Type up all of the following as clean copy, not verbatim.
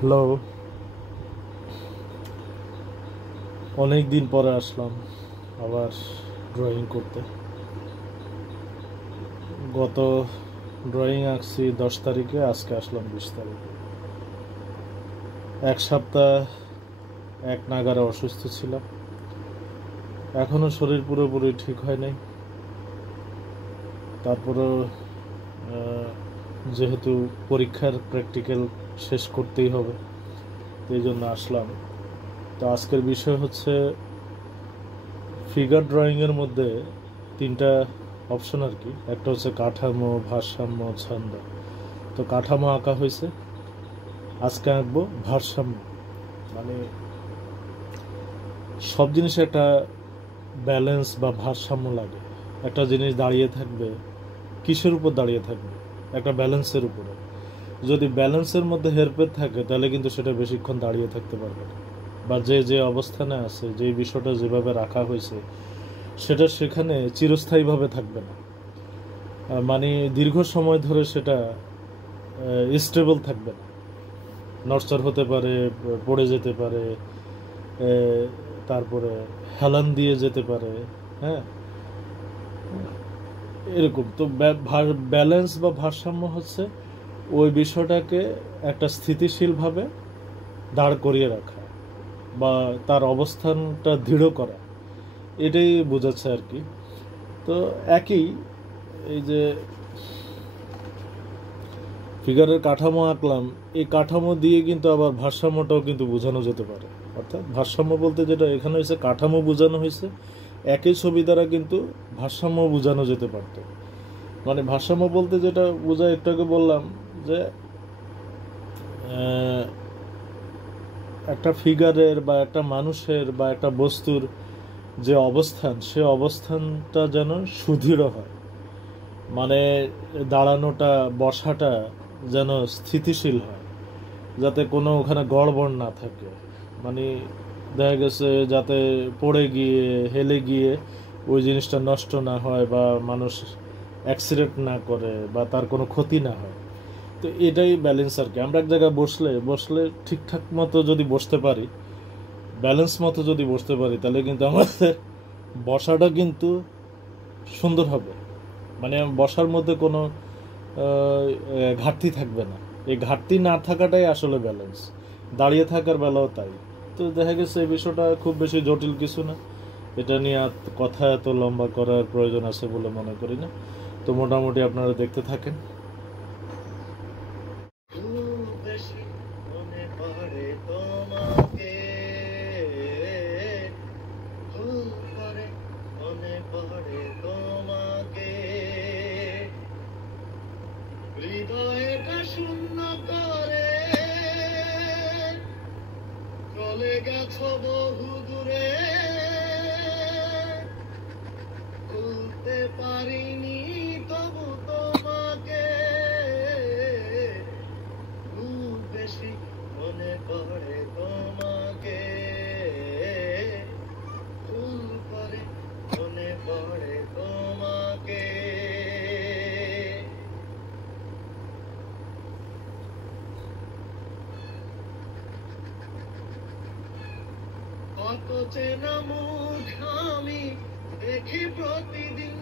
Hello, অনেক দিন পরে আসলাম আবার ড্রয়িং করতে। গত ড্রয়িং আঁকছি 10 তারিখে, আজকে আসলাম 20 তারিখে। এক সপ্তাহ এক নাগারে অসুস্থ ছিলাম, এখনও শরীর পুরোপুরি ঠিক হয় নাই। তারপরেও যেহেতু পরীক্ষার প্র্যাকটিক্যাল শেষ করতেই হবে, এই জন্য আসলাম। তো আজকের বিষয় হচ্ছে ফিগার ড্রয়িংয়ের মধ্যে 3টা অপশন আর কি। একটা হচ্ছে কাঠামো, ভারসাম্য, ছন্দ। তো কাঠামো আঁকা হয়েছে, আজকে আঁকবো ভারসাম্য। মানে সব জিনিসে একটা ব্যালেন্স বা ভারসাম্য লাগে। একটা জিনিস দাঁড়িয়ে থাকবে কিসের উপর দাঁড়িয়ে থাকবে? একটা ব্যালেন্সের উপরে। যদি ব্যালেন্সের মধ্যে হেরফের থাকে তাহলে কিন্তু সেটা বেশিক্ষণ দাঁড়িয়ে থাকতে পারবে না, বা যে যে অবস্থানে আছে, যে বিষয়টা যেভাবে রাখা হয়েছে সেটা সেখানে চিরস্থায়ীভাবে থাকবে না। মানে দীর্ঘ সময় ধরে সেটা স্টেবল থাকবে না, নড়চড় হতে পারে, পড়ে যেতে পারে, তারপরে হেলান দিয়ে যেতে পারে। হ্যাঁ, এরকম তো ব্যালেন্স বা ভারসাম্য হচ্ছে ওই বিষয়টাকে একটা স্থিতিশীলভাবে দাঁড় করিয়ে রাখা বা তার অবস্থানটা দৃঢ় করা, এটাই বোঝাচ্ছে আর কি। তো একই, এই যে ফিগারের কাঠামো আঁকলাম, এই কাঠামো দিয়ে কিন্তু আবার ভারসাম্যটাও কিন্তু বোঝানো যেতে পারে। অর্থাৎ ভারসাম্য বলতে যেটা এখানে হয়েছে, কাঠামো বোঝানো হয়েছে, একই ছবি দ্বারা কিন্তু ভারসাম্য বোঝানো যেতে পারত। মানে ভারসাম্য বলতে যেটা বোঝায়, একটু আগে বললাম যে একটা ফিগারের বা একটা মানুষের বা একটা বস্তুর যে অবস্থান, সে অবস্থানটা যেন সুদৃঢ় হয়। মানে দাঁড়ানোটা, বসাটা যেন স্থিতিশীল হয়, যাতে কোনো ওখানে গড়বড় না থাকে। মানে দেখা গেছে যাতে পড়ে গিয়ে, হেলে গিয়ে ওই জিনিসটা নষ্ট না হয়, বা মানুষ অ্যাক্সিডেন্ট না করে, বা তার কোনো ক্ষতি না হয়। তো এটাই ব্যালেন্স আর কি। আমরা এক জায়গায় বসলে বসলে ঠিকঠাক মতো যদি বসতে পারি, ব্যালেন্স মতো যদি বসতে পারি, তাহলে কিন্তু আমাদের বসাটা কিন্তু সুন্দর হবে। মানে বসার মধ্যে কোনো ঘাটতি থাকবে না। এই ঘাটতি না থাকাটাই আসলে ব্যালেন্স। দাঁড়িয়ে থাকার বেলাও তাই। তো দেখা গেছে এই বিষয়টা খুব বেশি জটিল কিছু না, এটা নিয়ে কথা এত লম্বা করার প্রয়োজন আছে বলে মনে করি না। তো মোটামুটি আপনারা দেখতে থাকেন। হৃদয়টা শূন্য করে চলে গেছো বহু দূরে, ভুলতে পারিনি তবু তোমাকে খুব বেশি মনে পড়ে তোমাকে, ভুল করে মনে পড়ে তোমাকে। কত চেনা মুখ আমি দেখি প্রতিদিন,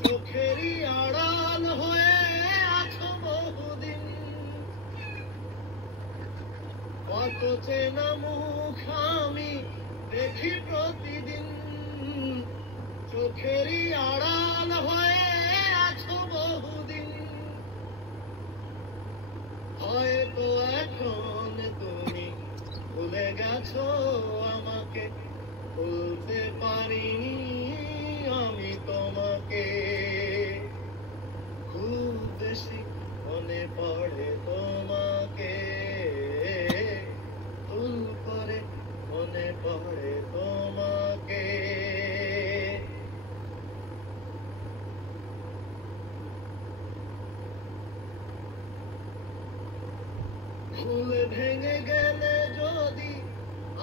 চোখেরই আড়াল হয়ে আছো বহুদিন। কত চেনা মুখ আমি দেখি প্রতিদিন, চোখেরই আড়াল হয়ে আছো বহুদিন। হয়তো এখন তুমি ভুলে গেছো আমাকে, ভুলতে পারিনি আমি তোমাকে, খুব বেশি মনে পড়ে তোমাকে, ভুল করে মনে পড়ে তোমাকে। ভুল ভেঙে গেলে যদি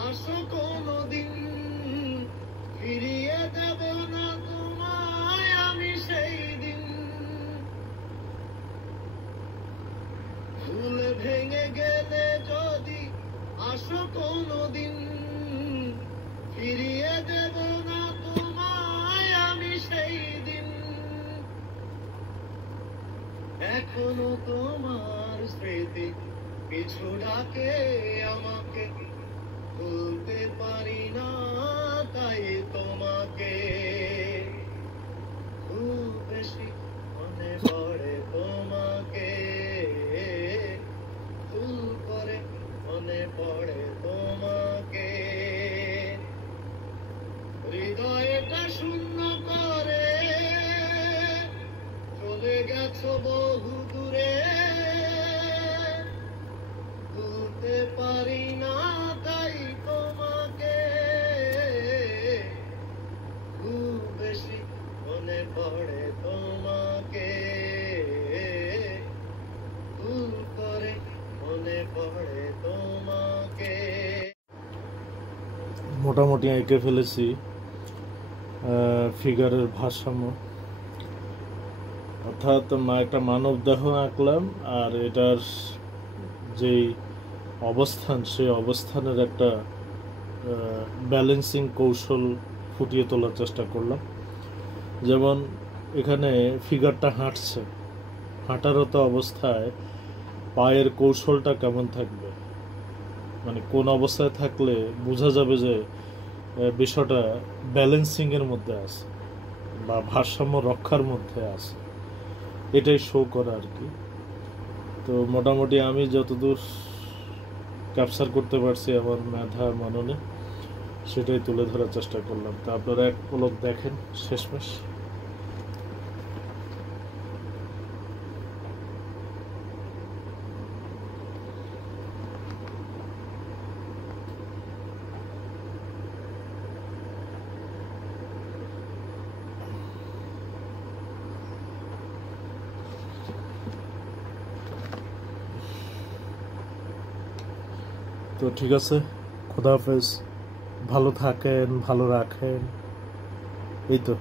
আসো কোনোদিন, ফিরিয়ে দেব না তোমায় আমি সেই দিন। ভুল ভেঙে গেলে কোনোদিন, ফিরিয়ে দেব না তোমায় আমি সেই দিন। এখনো তোমার স্মৃতি পিছু ডাকে আমাকে, ভুলতে পারি না তাই তোমাকে। খুব বেশি মনে পড়ে তোমাকে, ভুল করে মনে পড়ে তোমাকে। হৃদয়টা শূন্য করে চলে গেছো বহু দূরে, ভুলতে পারি না তাই তোমাকে। খুব বেশি মনে পড়ে তোমাকে, ভুল করে মনে পড়ে তোমাকে। মোটামুটি এঁকে ফেলেছি ফিগারের ভারসাম্য, অর্থাৎ একটা মানব দেহ আঁকলাম, আর এটার যেই অবস্থান সেই অবস্থানের একটা ব্যালেন্সিং কৌশল ফুটিয়ে তোলার চেষ্টা করলাম। যেমন এখানে ফিগারটা হাঁটছে, হাঁটারত অবস্থায় পায়ের কৌশলটা কেমন থাকবে, মানে কোন অবস্থায় থাকলে বোঝা যাবে যে বিষয়টা ব্যালেন্সিংয়ের মধ্যে আছে বা ভারসাম্য রক্ষার মধ্যে আছে, এটাই শো করা আর কি। তো মোটামুটি আমি যতদূর ক্যাপচার করতে পারছি আমার মেধা মননে, সেটাই তুলে ধরার চেষ্টা করলাম। তা আপনারা এক পলক দেখেন শেষমেশ। তো ঠিক আছে, খোদা হাফেজ, ভালো থাকেন, ভালো রাখেন, এই তো।